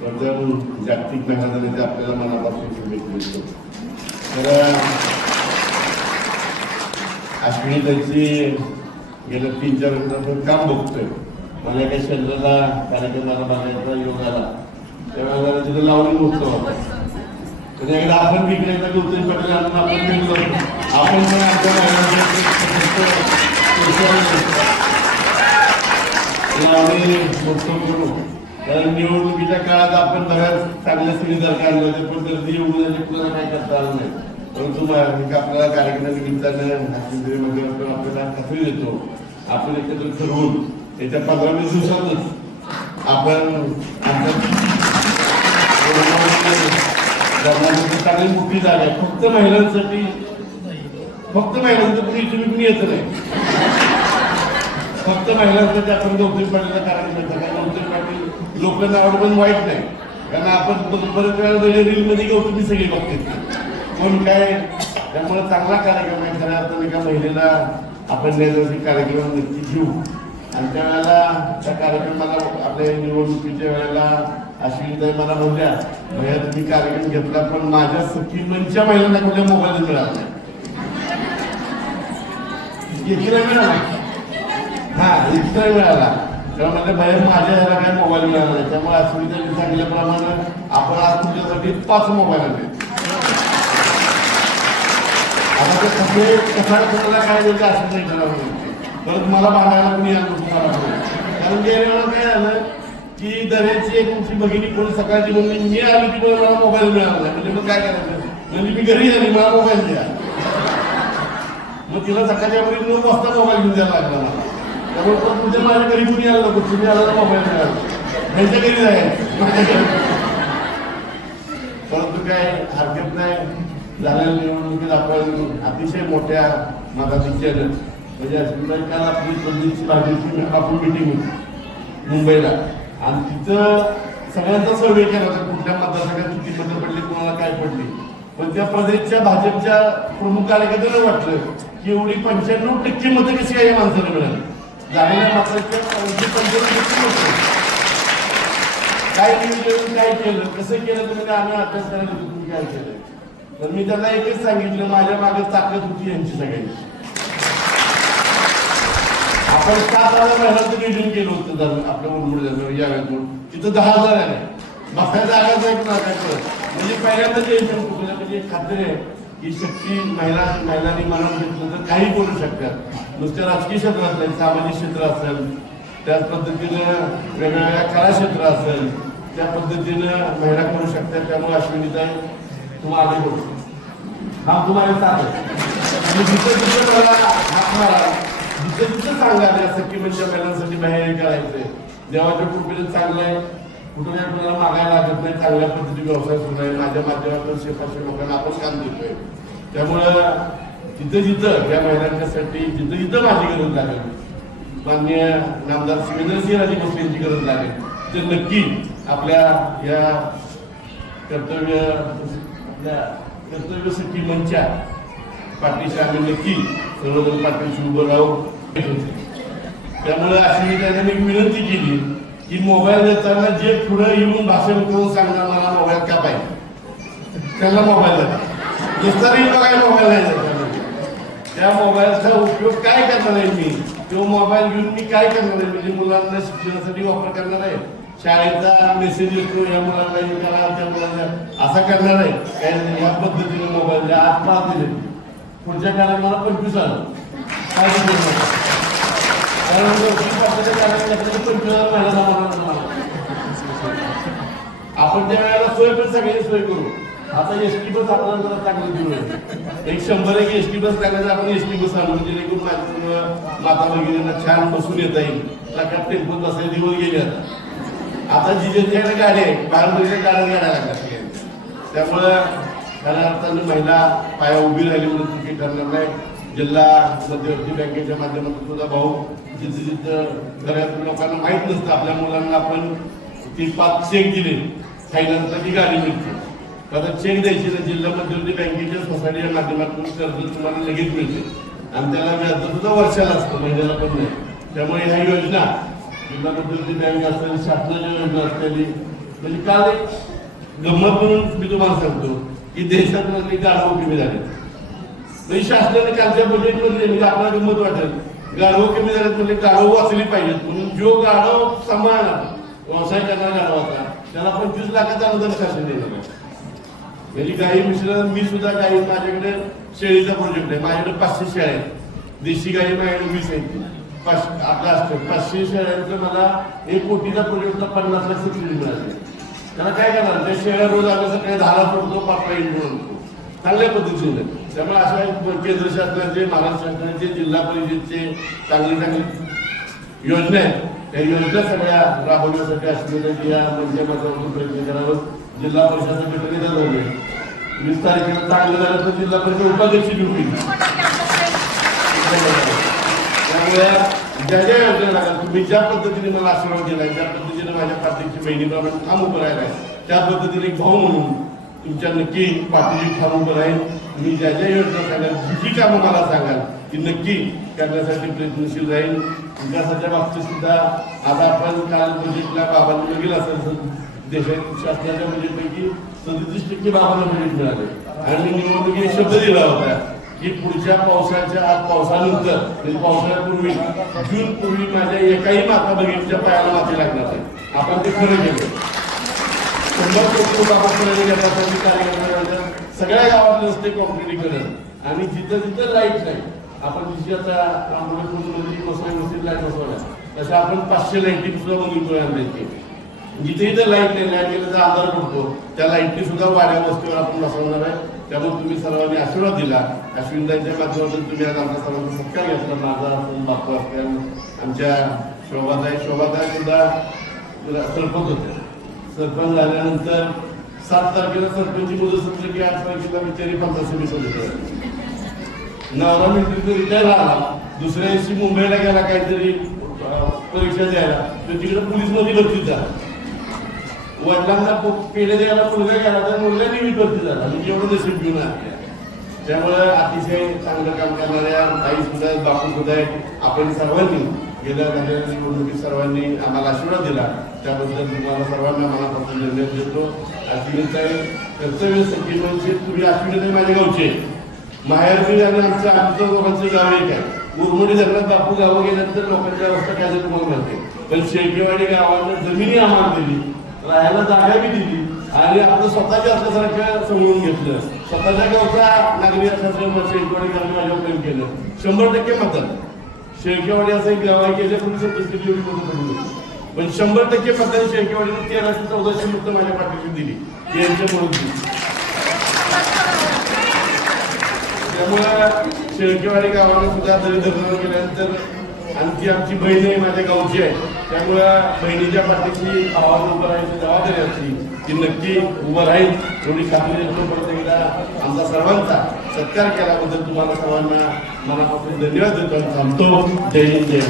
प्रथम जागतिक महिला दिनाच्या आपल्याला मनापासून शुभेच्छा देतो. तर अश्विनी त्यांची गेल्या 3-4 वर्षापासून काम बघतोय. मला काही शरीराला कार्यक्रमाला बघायचा योग आला त्यावेळेला तिथं लावणी उत्सव होता. तर एकदा आपण विकले तर गौतम पाटील आणून आपण गेलो आपण पण आमच्या लावणी उत्सव करू. कारण निवडणुकीच्या काळात आपण बऱ्याच चांगल्या सिनेमार काढले होते पण गर्दी येऊ नये कुणाला काय करता आलं नाही. परंतु आपल्याला कार्यक्रमानिमित्तानं आपल्याला खात्री देतो आपण एकत्र ठरवून येत्या 15-20 दिवसातच आपण चांगली मोठी जागा आहे. फक्त महिलांसाठी तुम्ही येत नाही. फक्त महिलांसाठी आपण गौतम पाटीलचा कार्यक्रम कारण गौतम पाटील लोकांना आवडून वाईट नाही. कारण आपण बरेच वेळा रील मध्ये गौतमी सगळी बघते कोण काय. त्यामुळे चांगला कार्यक्रम आहे. खऱ्या अर्थाने एका महिलेला आपण नेतृत्व कार्यक्रम नक्की घेऊ. आणि त्यावेळेला त्या कार्यक्रमाला आपल्या निवडणुकीच्या वेळेला अश्विनीताई मला बोलल्या भैया तुम्ही कार्यक्रम घेतला पण माझ्या सखी मंचच्या महिलांना कुठल्या मोबाईल मिळाला नाही. मिळाला एक्स्ट्रा मिळाला तेव्हा म्हणजे भैया माझ्या ह्याला काय मोबाईल मिळाला नाही. त्यामुळे अश्विनीताईंनी सांगितल्याप्रमाणे आपण आज तुमच्यासाठी 5 मोबाईल आणले. आता ते कसा कोणाला काय द्यायचं असं नाही ठरवलं. परत मला भांडायला कोणी आलं तुम्हाला कारण त्या वेळेला काय झालं की दर्याची एक तुमची भगिनी कोणी सकाळची म्हणली मी आली की मला मोबाईल मिळाला नाही. म्हणजे मग काय करायचं म्हणजे मी घरी आली मला मोबाईल द्या. मग तिला सकाळच्या वरी 9 वाजता मोबाईल घेऊन द्यायला लागला मला. त्यामुळे पण तुझ्या माझ्या घरी कोणी आलं नको तुम्ही आला मोबाईल मिळाला त्यांच्या घरी जाईल. परंतु काय हरकत नाही. झालेल्या निवडणुकीत आपण अतिशय मोठ्या मताधिक्यानं म्हणजे काल आपली पद्धतीची भाजपची आपण मिटिंग होती मुंबईला आणि तिथं सगळ्यांचा सर्वे केला होता कुठल्या मतदारसंघात किती मतं पडली कोणाला काय पडली. पण त्या प्रदेशच्या भाजपच्या प्रमुख कार्यकर्त्यांना वाटलं की एवढी 95% मतं कशी काय या माणसाला मिळाली. झालेल्या मताच्या 95% मतं काय नियोजन काय केलं कसं केलं तुम्ही आम्ही अभ्यास करायला तुम्ही काय केलं. तर मी त्यांना एकच सांगितलं माझ्या मागे ताकद होती यांची सगळ्यांची. आपण 7,000 महिन्याचं नियोजन केलं होतं आपल्या मुंबई यावेळेतून तिथं 10,000 आहे. बसायला जागाच आहे म्हणजे पहिल्यांदा टेन्शन कुठलं म्हणजे खात्री आहे की शक्ती महिलांनी मनात घेतलं तर काही करू शकतात. नुसतं राजकीय क्षेत्र असेल सामाजिक क्षेत्र असेल त्याच पद्धतीनं वेगवेगळ्या कला क्षेत्र असेल त्या पद्धतीनं महिला करू शकतात. त्यामुळे अश्विनीताई तुम्हाला आधी करू हा तुम्हाला साथ आहे जिथं मला हात मारा जिथं चांगलं आहे सखी म्हणजे महिलांसाठी बाहेर करायचंय देवाच्या कृपेने चांगलं आहे. कुठं काही कोणाला मागायला लागत नाही. चांगल्या पद्धती व्यवसाय सुरू आहे. माझ्या माध्यमातून शेताच्या लोकांना आपण काम देतोय. त्यामुळं जिथं या महिलांच्यासाठी जिथं माझी गरज लागेल माननीय नामदार शिवेंद्रसिंहराजे भोसले यांची गरज लागेल तर नक्की आपल्या या कर्तव्य सखी मंचच्या पाठीशी आम्ही नक्की सर्वजण पाठीशी उभं राहू. त्यामुळे अशी त्यांनी एक विनंती केली की मोबाईल देताना जे पुढे येऊन भाषण करून सांगणार मला मोबाईल का पाहिजे त्याला मोबाईल द्या. दुसरी काय मोबाईल नाही द्यायचा. त्या मोबाईलचा उपयोग काय करणार आहे मी तो मोबाईल घेऊन मी काय करणार आहे म्हणजे मुलांना शिक्षणासाठी वापर करणार आहे. शाळेचा मेसेज येतो या मुलांना हे करा त्या मुलांना असा करणार आहे काय या पद्धतीने मोबाईल द्या. आत्मा दिले पुढच्या काळात मला 25 आलं कारण 25,000 आपण त्या वेळेला सोय पण सगळ्यांनी सोय करू. आता एसटी बस आपल्याला जरा चांगली सुरू आहे. 100 एसटी बस टाकायचं आपण एसटी बस आणून जेणेकरून माता भगिनींना छान बसून येता येईल. त्या टेम्पोत बसायला दिवस गेले आता जिजेंच्या गाडी आहे बाहेर गाड्या लागतात. त्यामुळं खऱ्या अर्थानं महिला पाया उभी राहिली म्हणून चुकी करणार नाही. जिल्हा मध्यवर्ती बँकेच्या माध्यमातून सुद्धा भाऊ जिथं घरात लोकांना माहीत नसतं आपल्या मुलांना आपण 3-5 चेक दिले फायनान्सला की गाडी मिळते. आता चेक द्यायची ना जिल्हा मध्यवर्ती बँकेच्या सोसायटीच्या माध्यमातून कर्ज तुम्हाला लगेच मिळते आणि त्याला व्याज सुद्धा वर्षाला असतं महिन्याला पण नाही. त्यामुळे ह्या योजना जिल्हा मध्यवर्ती बँक असेल शासनाच्या योजना असलेली म्हणजे काल एक गंमत म्हणून मी तुम्हाला सांगतो की देशात म्हणजे गाढव कमी झाले. म्हणजे शासनाने कालच्या बजेटमध्ये म्हणजे आपल्याला गंमत वाटेल गाढव कमी झालेत म्हणजे गाढव वाचली पाहिजेत म्हणून जो गाढव सांभाळणार व्यवसाय करणारा गाढव होता त्याला 25 लाखाचा अनुदान शासन देणार आहे. म्हणजे गाई मिश्रण मी सुद्धा गाई माझ्याकडे शेळीचा प्रोजेक्ट आहे. माझ्याकडे 500 शेळ्या आहेत. देशी गाई माझ्याकडे 20 आहेत. आपला असतं 500 शेळ्यांचं मला 1 कोटीचा प्रोजेक्टला 50 लाख सबसिडी मिळाली. त्याला काय करणार त्या शेळ्या रोज आम्ही सकाळी 10ला सोडतो 5ला इंटरव्ह्यू होतो चांगल्या पद्धतीने. त्यामुळे अशा केंद्र शासनाचे महाराष्ट्र शासनाचे जिल्हा परिषदचे चांगली योजना आहेत. त्या योजना सगळ्या राबवण्यासाठी असलेल्या या मंचामाध्यमातून प्रयत्न करावं. जिल्हा परिषद गटनेता झाले 20 तारखेला चांगलं झालं तर जिल्हा परिषद उपाध्यक्ष निवडून त्यामुळे ज्या ज्या योजना लागतात तुम्ही ज्या पद्धतीने मला आशीर्वाद दिलाय ज्या पद्धतीने माझ्या पाठीची बहिणीप्रमाणे ठाम उभं राहिलाय त्या पद्धतीने एक भाऊ म्हणून तुमच्या नक्की पाठीची ठाम उभं राहील. मी ज्या ज्या योजना सांगाल जी कामं मला सांगाल ती नक्की करण्यासाठी प्रयत्नशील राहील. विकासाच्या बाबतीत सुद्धा आता आपण काल प्रोजेक्टला बाबांनी बघितलं असेल देशात शासनाच्या बजेटपैकी 37% बाबांना बजेट मिळाले आणि मी निवडणुकीत शब्द दिला होता की पुढच्या पावसानंतर म्हणजे पावसाळ्यापूर्वी जून पूर्वी माझ्या एकाही माता बघितल्या पायाला माती लागणार नाही. आपण ते खरं केलं. 100 कोटी बाबांकडे घेण्यासाठी कार्यक्रम सगळ्या गावातले रस्ते कॉन्क्रिटीकरण आणि जिथं जिथं लाईट नाही आपण जिथे आता रामोली लाईट बसवल्या तशा आपण 500 लाईटी सुद्धा मंजूर आणले. जिथे इथं लाईट नाही लाईट गेल्याचा आधार पडतो त्या लाईटची सुद्धा वाड्या वस्तीवर आपण बसवणार आहे. त्यामुळे तुम्ही सर्वांनी आशीर्वाद दिला. अश्विनताईंच्या माध्यमातून तुम्ही आज आमचा सर्वांचा सत्कार घेतला. माझा बापू असतील आमच्या शोभाताई सुद्धा सरपंच होते. सरपंच झाल्यानंतर 7 तारखेला सरपंचची मुदत संपली की 8 तारखेला बिचारी 15 समिती नवरा मिलिटरीचा रिटायर झाला. दुसऱ्या दिवशी मुंबईला गेला काहीतरी परीक्षा द्यायला तर तिकडे पोलीस मध्ये भरती झाला. वडिलांना पेढे द्यायला मुलगा गेला तर मुलगा नेहमी भरती झाला. म्हणजे एवढं नशीब घेऊन आहे. त्यामुळे अतिशय चांगलं काम करणाऱ्या ताई सुद्धा बापू सुद्धा आहेत. आपण सर्वांनी गेल्या निवडणुकीत सर्वांनी आम्हाला आशीर्वाद दिला त्याबद्दल तुम्हाला सर्वांना मनापासून धन्यवाद देतो. अश्विनीताई कर्तव्य सखी म्हणजे तुम्ही अश्विनीताई माझ्या गावचे माहेरबी आणि आमचं दोघांचं गाव एक आहे. उरमोडी धरणात बापू गावं गेल्यानंतर लोकांची अवस्था काय झाली तुम्हाला माहिती. पण शेळकेवाडी गावानं जमिनी आम्हाला दिली राहायला जागा बी दिली आणि आपलं स्वतःच्या असल्यासारखं समजून घेतलं. स्वतःच्या गावचा नागरिक असल्यामुळे शेळकेवाडी माझ्यावर प्रेम केलं. 100% मतदान शेळकेवाडी असं एक गाव आहे की याच्या पुढे 70% एवढी मतं पडली पण 100% मतदान शेळकेवाडीने 1314 मतं माझ्या पाठीशी दिली यांच्यामुळे दिली. त्यामुळे शेळकेवाडी गावाला सुद्धा दरी धरणावर गेल्यानंतर आणि ती आमची बहीण आहे माझ्या गावची आहे. त्यामुळं बहिणीच्या पाठीशी भावाला उभं राहायची जबाबदारी असली ती नक्की उभं राहील. थोडी खात्री देतो. परत एकदा आमचा सर्वांचा सत्कार केल्याबद्दल तुम्हाला सर्वांना मनापासून धन्यवाद देतो आणि थांबतो. जय हिंद जय